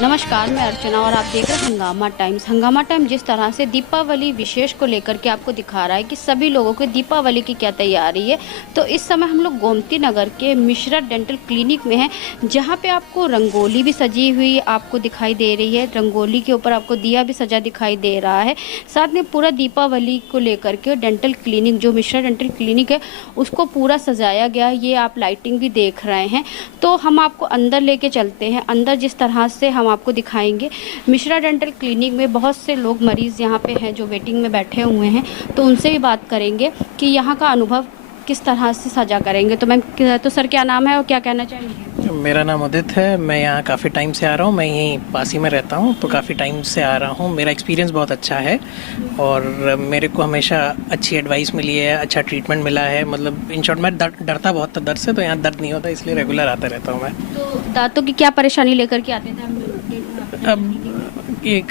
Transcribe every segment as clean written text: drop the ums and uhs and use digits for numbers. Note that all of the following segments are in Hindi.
नमस्कार, मैं अर्चना और आप देख रहे हैं हंगामा टाइम्स। हंगामा टाइम जिस तरह से दीपावली विशेष को लेकर के आपको दिखा रहा है कि सभी लोगों को दीपावली की क्या तैयारी है, तो इस समय हम लोग गोमती नगर के मिश्रा डेंटल क्लिनिक में हैं, जहां पे आपको रंगोली भी सजी हुई आपको दिखाई दे रही है। रंगोली के ऊपर आपको दिया भी सजा दिखाई दे रहा है। साथ में पूरा दीपावली को लेकर के डेंटल क्लिनिक, जो मिश्रा डेंटल क्लिनिक है, उसको पूरा सजाया गया। ये आप लाइटिंग भी देख रहे हैं। तो हम आपको अंदर लेके चलते हैं। अंदर जिस तरह से हम आपको दिखाएंगे, मिश्रा डेंटल क्लिनिक में बहुत से लोग मरीज़ यहाँ पे हैं जो वेटिंग में बैठे हुए हैं, तो उनसे भी बात करेंगे कि यहाँ का अनुभव किस तरह से साझा करेंगे। तो मैम, तो सर क्या नाम है और क्या कहना चाहेंगे? मेरा नाम उदित है। मैं यहाँ काफ़ी टाइम से आ रहा हूँ। मैं यहीं पास ही में रहता हूँ, तो काफ़ी टाइम से आ रहा हूँ। मेरा एक्सपीरियंस बहुत अच्छा है और मेरे को हमेशा अच्छी एडवाइस मिली है, अच्छा ट्रीटमेंट मिला है। मतलब इन शॉर्ट, मैं डरता बहुत था दर्द से, तो यहाँ दर्द नहीं होता, इसलिए रेगुलर आता रहता हूँ मैं। तो दांतों की क्या परेशानी लेकर के आते थे? अब एक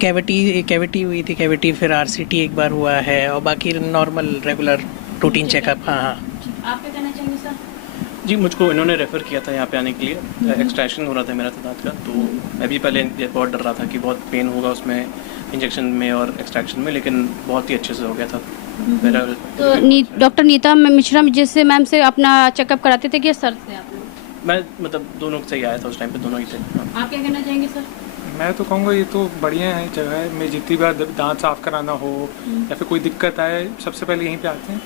कैविटी हुई थी, कैविटी, फिर आरसीटी एक बार हुआ है और बाकी नॉर्मल रेगुलर रूटीन चेकअप। हाँ। आप क्या कहना चाहेंगे सर? जी, मुझको इन्होंने रेफ़र किया था यहाँ पे आने के लिए। एक्सट्रैक्शन हो रहा था मेरा दांत का, तो मैं भी पहले बहुत डर रहा था कि बहुत पेन होगा उसमें, इंजेक्शन में और एक्सट्रैक्शन में, लेकिन बहुत ही अच्छे से हो गया था मेरा। तो डॉक्टर नीता मिश्रा जैसे मैम से अपना चेकअप कराते थे कि सर से आप? मैं मतलब दोनों से ही आया था उस टाइम पे, दोनों ही थे। हाँ। आप क्या कहना चाहेंगे सर? मैं तो कहूँगा ये तो बढ़िया है जगह है। मैं जितनी बार दांत साफ कराना हो या फिर कोई दिक्कत आए, सबसे पहले यहीं पे आते हैं।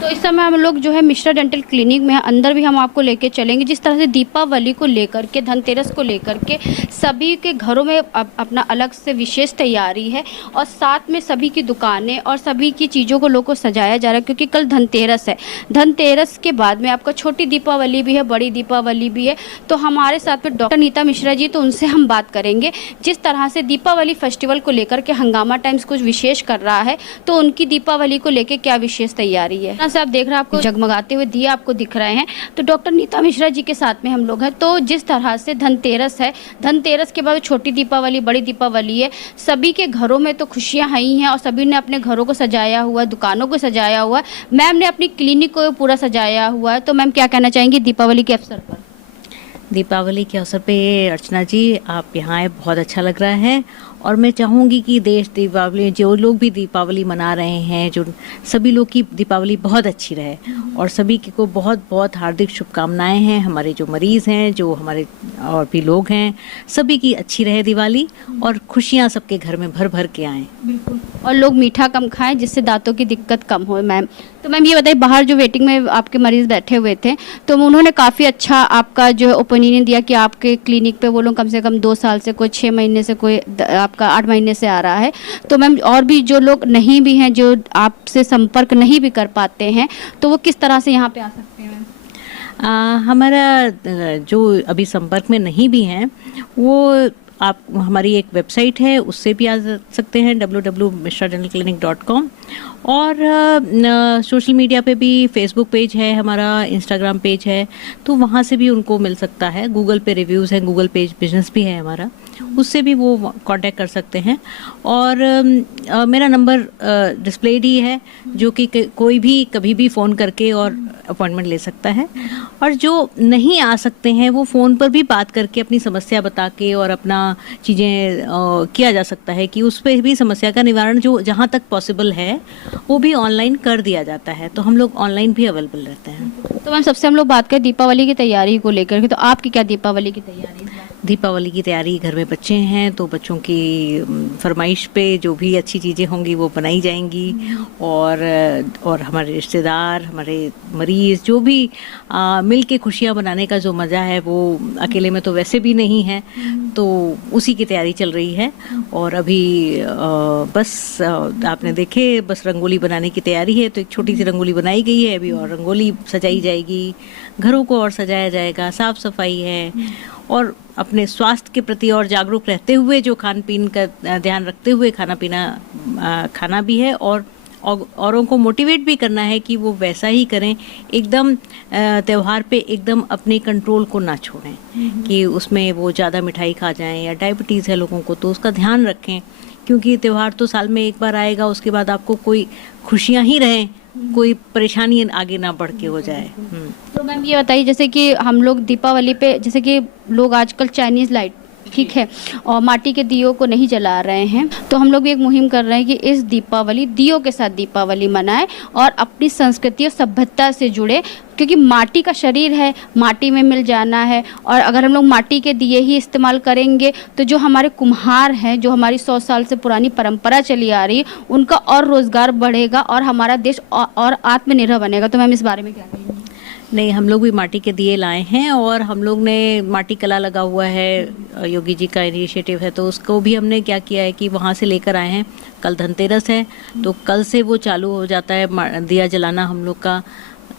तो इस समय हम लोग जो है मिश्रा डेंटल क्लिनिक में है, अंदर भी हम आपको लेके चलेंगे। जिस तरह से दीपावली को लेकर के, धनतेरस को लेकर के सभी के घरों में अपना अलग से विशेष तैयारी है, और साथ में सभी की दुकानें और सभी की चीज़ों को लोगों को सजाया जा रहा है, क्योंकि कल धनतेरस है। धनतेरस के बाद में आपका छोटी दीपावली भी है, बड़ी दीपावली भी है। तो हमारे साथ में डॉक्टर नीता मिश्रा जी, तो उनसे हम बात करेंगे जिस तरह से दीपावली फेस्टिवल को लेकर के हंगामा टाइम्स कुछ विशेष कर रहा है, तो उनकी दीपावली को लेकर क्या विशेष तैयारी है। से आप देख रहे हैं, आपको जगमगाते हुए दिए आपको दिख रहे हैं। तो डॉक्टर नीता मिश्रा जी के साथ में हम लोग हैं। तो जिस तरह से धनतेरस है, धनतेरस के बाद छोटी दीपावली, बड़ी दीपावली है, सभी के घरों में तो खुशियां आई हैं और सभी ने अपने घरों को सजाया हुआ है, दुकानों को सजाया हुआ है। मैम ने अपनी क्लिनिक को पूरा सजाया हुआ है। तो मैम क्या कहना चाहेंगी दीपावली के अवसर पर? दीपावली के अवसर पे अर्चना जी, आप यहाँ आए, बहुत अच्छा लग रहा है। और मैं चाहूँगी कि देश दीपावली, जो लोग भी दीपावली मना रहे हैं, जो सभी लोग की दीपावली बहुत अच्छी रहे, और सभी को बहुत बहुत हार्दिक शुभकामनाएं हैं। हमारे जो मरीज़ हैं, जो हमारे और भी लोग हैं, सभी की अच्छी रहे दिवाली, और खुशियाँ सबके घर में भर भर के आएँ। बिल्कुल। और लोग मीठा कम खाएं, जिससे दांतों की दिक्कत कम हो। मैम, तो मैम ये बताइए, बाहर जो वेटिंग में आपके मरीज बैठे हुए थे, तो उन्होंने काफ़ी अच्छा आपका जो ओपिनियन दिया कि आपके क्लिनिक पे वो लोग कम से कम 2 साल से, कोई 6 महीने से, कोई आपका 8 महीने से आ रहा है। तो मैम, और भी जो लोग नहीं भी हैं, जो आपसे संपर्क नहीं भी कर पाते हैं, तो वो किस तरह से यहाँ पे आ सकते हैं मैम? हमारा जो अभी संपर्क में नहीं भी हैं, वो आप, हमारी एक वेबसाइट है, उससे भी आ सकते हैं, www.mishradentalclinic.com। और सोशल मीडिया पे भी फेसबुक पेज है हमारा, इंस्टाग्राम पेज है, तो वहाँ से भी उनको मिल सकता है। गूगल पे रिव्यूज़ हैं, गूगल पेज बिजनेस भी है हमारा, उससे भी वो कांटेक्ट कर सकते हैं। और मेरा नंबर डिस्प्लेड ही है, जो कि कोई भी कभी भी फ़ोन करके और अपॉइंटमेंट ले सकता है। और जो नहीं आ सकते हैं, वो फ़ोन पर भी बात करके अपनी समस्या बता के और अपना चीज़ें किया जा सकता है, कि उस पर भी समस्या का निवारण जो जहाँ तक पॉसिबल है वो भी ऑनलाइन कर दिया जाता है। तो हम लोग ऑनलाइन भी अवेलेबल रहते हैं। तो मैम, सबसे हम लोग बात करें दीपावली की तैयारी को लेकर के, तो आपकी क्या दीपावली की तैयारी है? दीपावली की तैयारी, घर में बच्चे हैं तो बच्चों की फरमाइश पे जो भी अच्छी चीज़ें होंगी वो बनाई जाएंगी। और हमारे रिश्तेदार, हमारे मरीज़, जो भी मिल के खुशियाँ बनाने का जो मज़ा है, वो अकेले में तो वैसे भी नहीं है। तो उसी की तैयारी चल रही है। और अभी बस आपने देखे, बस रंगोली बनाने की तैयारी है, तो एक छोटी सी रंगोली बनाई गई है अभी, और रंगोली सजाई जाएगी, घरों को और सजाया जाएगा, साफ़ सफाई है। और अपने स्वास्थ्य के प्रति और जागरूक रहते हुए, जो खान पीन का ध्यान रखते हुए खाना पीना खाना भी है, और औरों को मोटिवेट भी करना है कि वो वैसा ही करें। एकदम त्यौहार पे एकदम अपने कंट्रोल को ना छोड़ें, कि उसमें वो ज़्यादा मिठाई खा जाएं, या डायबिटीज़ है लोगों को तो उसका ध्यान रखें, क्योंकि त्यौहार तो साल में एक बार आएगा, उसके बाद आपको कोई खुशियाँ ही रहें, कोई परेशानी आगे ना बढ़ के हो जाए। तो मैम ये बताइए, जैसे कि हम लोग दीपावली पे, जैसे कि लोग आजकल चाइनीज़ ठीक है, और माटी के दियों को नहीं जला रहे हैं। तो हम लोग भी एक मुहिम कर रहे हैं कि इस दीपावली दियों के साथ दीपावली मनाएं और अपनी संस्कृति और सभ्यता से जुड़े, क्योंकि माटी का शरीर है, माटी में मिल जाना है। और अगर हम लोग माटी के दिए ही इस्तेमाल करेंगे तो जो हमारे कुम्हार हैं, जो हमारी 100 साल से पुरानी परंपरा चली आ रही है, उनका और रोजगार बढ़ेगा और हमारा देश और आत्मनिर्भर बनेगा। तो मैम इस बारे में क्या कहेंगी? नहीं, हम लोग भी माटी के दिए लाए हैं और हम लोग ने माटी कला लगा हुआ है, योगी जी का इनिशिएटिव है, तो उसको भी हमने क्या किया है कि वहाँ से लेकर आए हैं। कल धनतेरस है तो कल से वो चालू हो जाता है दिया जलाना हम लोग का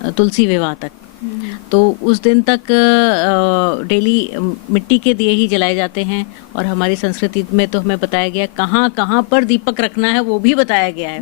तुलसी विवाह तक। तो उस दिन तक डेली मिट्टी के दिए ही जलाए जाते हैं। और हमारी संस्कृति में तो हमें बताया गया कहाँ कहाँ पर दीपक रखना है वो भी बताया गया है।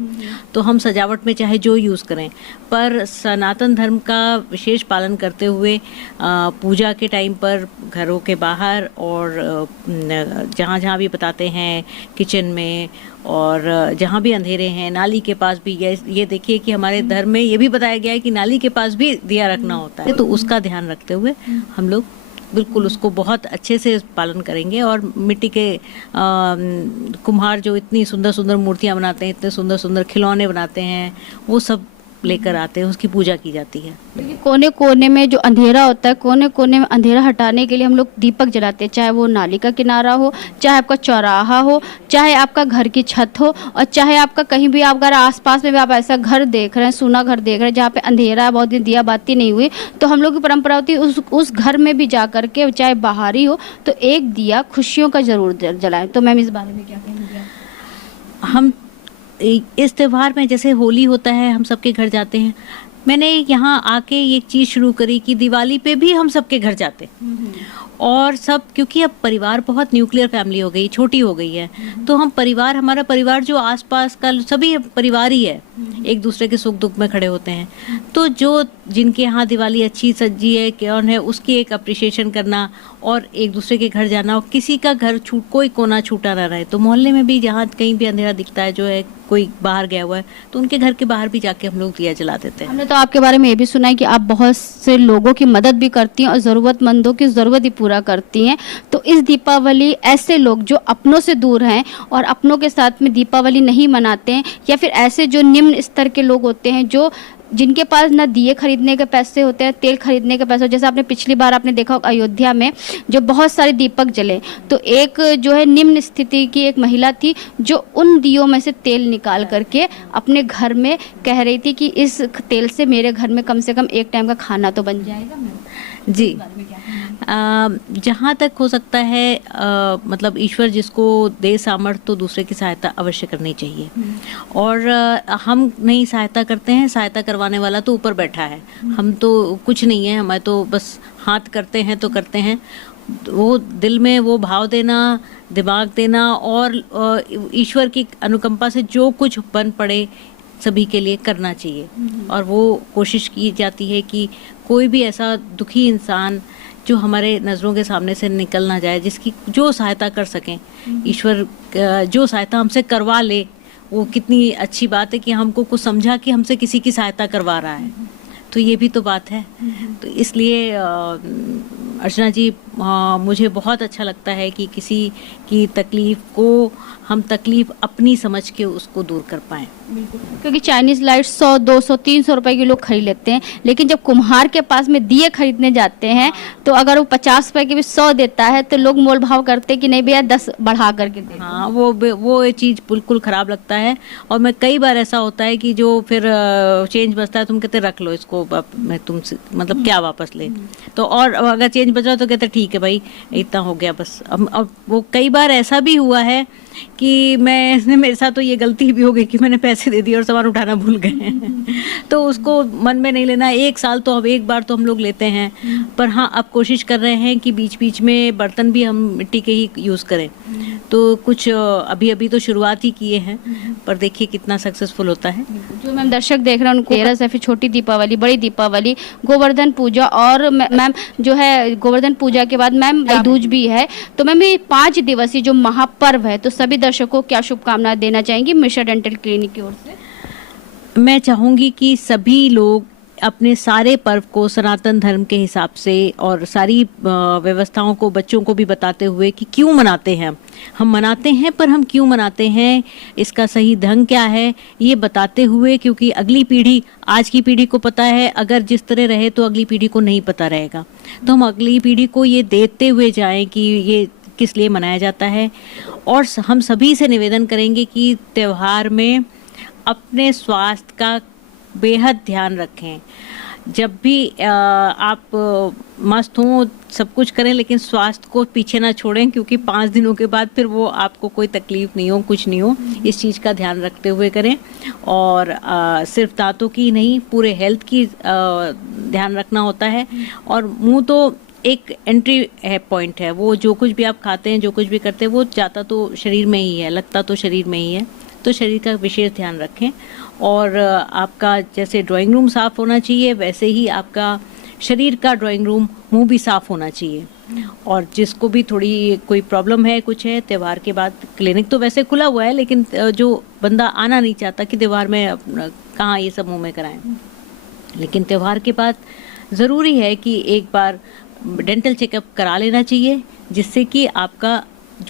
तो हम सजावट में चाहे जो यूज़ करें, पर सनातन धर्म का विशेष पालन करते हुए पूजा के टाइम पर घरों के बाहर और जहाँ जहाँ भी बताते हैं, किचन में और जहाँ भी अंधेरे हैं, नाली के पास भी, ये देखिए कि हमारे धर्म में ये भी बताया गया है कि नाली के पास भी दिया रखना होता है। तो उसका ध्यान रखते हुए हम लोग बिल्कुल उसको बहुत अच्छे से पालन करेंगे। और मिट्टी के कुम्हार जो इतनी सुंदर सुंदर मूर्तियाँ बनाते हैं, इतने सुंदर सुंदर खिलौने बनाते हैं, वो सब लेकर आते हैं, उसकी पूजा की जाती है। कोने कोने में जो अंधेरा होता है, कोने कोने में अंधेरा हटाने के लिए हम लोग दीपक जलाते हैं, चाहे वो नाली का किनारा हो, चाहे आपका चौराहा हो, चाहे आपका घर की छत हो, और चाहे आपका कहीं भी आप अगर आसपास में भी आप ऐसा घर देख रहे हैं, सूना घर देख रहे हैं जहाँ पे अंधेरा है, बहुत दिन दिया बाती नहीं हुई, तो हम लोग की परंपरा होती है उस घर में भी जा करके, चाहे बाहर ही हो, तो एक दिया खुशियों का जरूर जलाएं। तो मैम इस बारे में क्या कहेंगे? हम इस त्यौहार में जैसे होली होता है, हम सबके घर जाते हैं। मैंने यहाँ आके एक चीज़ शुरू करी कि दिवाली पे भी हम सबके घर जाते और सब, क्योंकि अब परिवार बहुत न्यूक्लियर फैमिली हो गई, छोटी हो गई है, तो हम परिवार, हमारा परिवार जो आसपास का सभी परिवार ही है, एक दूसरे के सुख दुख में खड़े होते हैं। तो जो जिनके यहाँ दिवाली अच्छी सजी है, कौन है, उसकी एक अप्रिशिएशन करना और एक दूसरे के घर जाना, और किसी का घर कोई कोना छूटा ना रहे। तो मोहल्ले में भी जहाँ कहीं भी अंधेरा दिखता है, जो है कोई बाहर गया हुआ है, तो उनके घर के बाहर भी जाके हम लोग दिया जला देते हैं। हमने तो आपके बारे में ये भी सुना है कि आप बहुत से लोगों की मदद भी करती हैं और ज़रूरतमंदों की ज़रूरत भी पूरा करती हैं। तो इस दीपावली ऐसे लोग जो अपनों से दूर हैं और अपनों के साथ में दीपावली नहीं मनाते हैं, या फिर ऐसे जो निम्न स्तर के लोग होते हैं, जो जिनके पास ना दिए खरीदने के पैसे होते हैं, तेल खरीदने के पैसे, जैसे आपने पिछली बार आपने देखा अयोध्या में जो बहुत सारे दीपक जले, तो एक जो है निम्न स्थिति की एक महिला थी जो उन दियों में से तेल निकाल करके अपने घर में कह रही थी कि इस तेल से मेरे घर में कम से कम एक टाइम का खाना तो बन जाएगा। जी, जहाँ तक हो सकता है मतलब ईश्वर जिसको दे सामर्थ्य, तो दूसरे की सहायता अवश्य करनी चाहिए। और हम नहीं सहायता करते हैं, सहायता करवाने वाला तो ऊपर बैठा है, हम तो कुछ नहीं है, हमें तो बस हाथ करते हैं तो करते हैं। वो दिल में वो भाव देना, दिमाग देना और ईश्वर की अनुकंपा से जो कुछ बन पड़े सभी के लिए करना चाहिए। और वो कोशिश की जाती है कि कोई भी ऐसा दुखी इंसान जो हमारे नज़रों के सामने से निकल ना जाए, जिसकी जो सहायता कर सकें, ईश्वर जो सहायता हमसे करवा ले, वो कितनी अच्छी बात है कि हमको कुछ समझा कि हमसे किसी की सहायता करवा रहा है, तो ये भी तो बात है। तो इसलिए अर्चना जी, मुझे बहुत अच्छा लगता है कि किसी की तकलीफ़ को हम तकलीफ़ अपनी समझ के उसको दूर कर पाएँ। क्योंकि चाइनीज़ लाइट 100, 200, 300 रुपए के लोग खरीद लेते हैं, लेकिन जब कुम्हार के पास में दिए खरीदने जाते हैं तो अगर वो 50 रुपए के भी 100 देता है तो लोग मोल भाव करते हैं कि नहीं भैया 10 बढ़ा करके दे। हाँ, वो ये चीज़ बिल्कुल ख़राब लगता है। और मैं कई बार ऐसा होता है कि जो फिर चेंज बचता है, तुम कहते रख लो इसको, मैं तुमसे मतलब क्या वापस ले, तो और अगर चेंज बच रहा तो कहते ठीक है भाई इतना हो गया बस। अब वो कई बार ऐसा भी हुआ है कि मेरे साथ तो ये गलती भी हो गई कि मैंने पैसे दे दिए और सामान उठाना भूल गए तो उसको मन में नहीं लेना। एक साल तो अब एक बार तो हम लोग लेते हैं, पर हाँ अब कोशिश कर रहे हैं कि बीच बीच में बर्तन भी हम मिट्टी के ही यूज़ करें। तो कुछ अभी तो शुरुआत ही किए हैं, पर देखिए कितना सक्सेसफुल होता है। जो मैम दर्शक देख रहे हैं उनको तेरस है, फिर छोटी दीपावली, बड़ी दीपावली, गोवर्धन पूजा, और मैम जो है गोवर्धन पूजा के बाद मैम भाई दूज भी है। तो मैम ये 5 दिवसीय जो महापर्व है, तो सभी दर्शकों को क्या शुभकामनाएं देना चाहेंगी मिश्रा डेंटल क्लिनिक की ओर से? मैं चाहूँगी कि सभी लोग अपने सारे पर्व को सनातन धर्म के हिसाब से और सारी व्यवस्थाओं को बच्चों को भी बताते हुए कि क्यों मनाते हैं हम मनाते हैं, पर हम क्यों मनाते हैं, इसका सही ढंग क्या है, ये बताते हुए, क्योंकि अगली पीढ़ी, आज की पीढ़ी को पता है, अगर जिस तरह रहे तो अगली पीढ़ी को नहीं पता रहेगा। तो हम अगली पीढ़ी को ये देते हुए जाएं कि ये किस लिए मनाया जाता है। और हम सभी से निवेदन करेंगे कि त्यौहार में अपने स्वास्थ्य का बेहद ध्यान रखें। जब भी आप मस्त हों, सब कुछ करें, लेकिन स्वास्थ्य को पीछे ना छोड़ें, क्योंकि 5 दिनों के बाद फिर वो आपको कोई तकलीफ नहीं हो, कुछ नहीं हो। इस चीज़ का ध्यान रखते हुए करें। और सिर्फ दांतों की नहीं, पूरे हेल्थ की ध्यान रखना होता है। और मुंह तो एक एंट्री है, पॉइंट है, वो जो कुछ भी आप खाते हैं, जो कुछ भी करते हैं, वो जाता तो शरीर में ही है, लगता तो शरीर में ही है। तो शरीर का विशेष ध्यान रखें। और आपका जैसे ड्राइंग रूम साफ़ होना चाहिए, वैसे ही आपका शरीर का ड्राइंग रूम, मुंह भी साफ़ होना चाहिए। और जिसको भी थोड़ी कोई प्रॉब्लम है, कुछ है, त्यौहार के बाद क्लिनिक तो वैसे खुला हुआ है, लेकिन जो बंदा आना नहीं चाहता कि त्यौहार में कहाँ ये सब मुंह में कराएं, लेकिन त्यौहार के बाद ज़रूरी है कि एक बार डेंटल चेकअप करा लेना चाहिए, जिससे कि आपका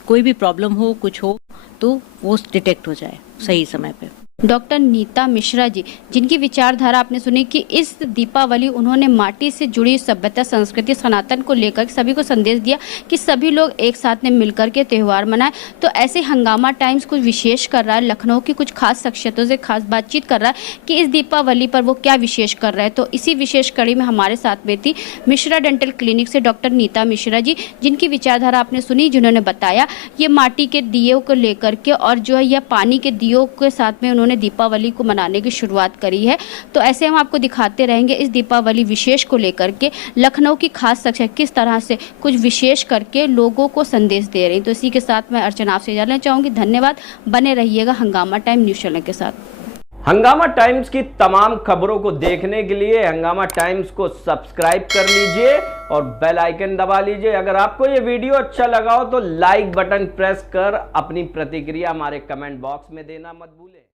कोई भी प्रॉब्लम हो, कुछ हो, तो वो डिटेक्ट हो जाए सही समय पे। डॉक्टर नीता मिश्रा जी, जिनकी विचारधारा आपने सुनी कि इस दीपावली उन्होंने माटी से जुड़ी सभ्यता, संस्कृति, सनातन को लेकर सभी को संदेश दिया कि सभी लोग एक साथ में मिलकर के त्यौहार मनाएं। तो ऐसे हंगामा टाइम्स कुछ विशेष कर रहा है, लखनऊ की कुछ खास शख्सियतों से खास बातचीत कर रहा है कि इस दीपावली पर वो क्या विशेष कर रहे हैं। तो इसी विशेष कड़ी में हमारे साथ में थी मिश्रा डेंटल क्लिनिक से डॉक्टर नीता मिश्रा जी, जिनकी विचारधारा आपने सुनी, जिन्होंने बताया ये माटी के दियों को लेकर के और जो है यह पानी के दियों के साथ में उन्होंने दीपावली को मनाने की शुरुआत करी है। तो ऐसे हम आपको दिखाते रहेंगे इस दीपावली विशेष को लेकर के लखनऊ की खास शख्सियत किस तरह से कुछ विशेष करके लोगों को संदेश दे रही। तो इसी के साथ मैं अर्चना आपसे जानना चाहूँगी। धन्यवाद, बने रहिएगा हंगामा टाइम न्यूज़ चैनल के साथ। हंगामा टाइम्स की तमाम खबरों को देखने के लिए हंगामा टाइम्स को सब्सक्राइब कर लीजिए और बेल आइकन दबा लीजिए। अगर आपको ये वीडियो अच्छा लगा हो तो लाइक बटन प्रेस कर अपनी प्रतिक्रिया हमारे कमेंट बॉक्स में देना मत भूलें।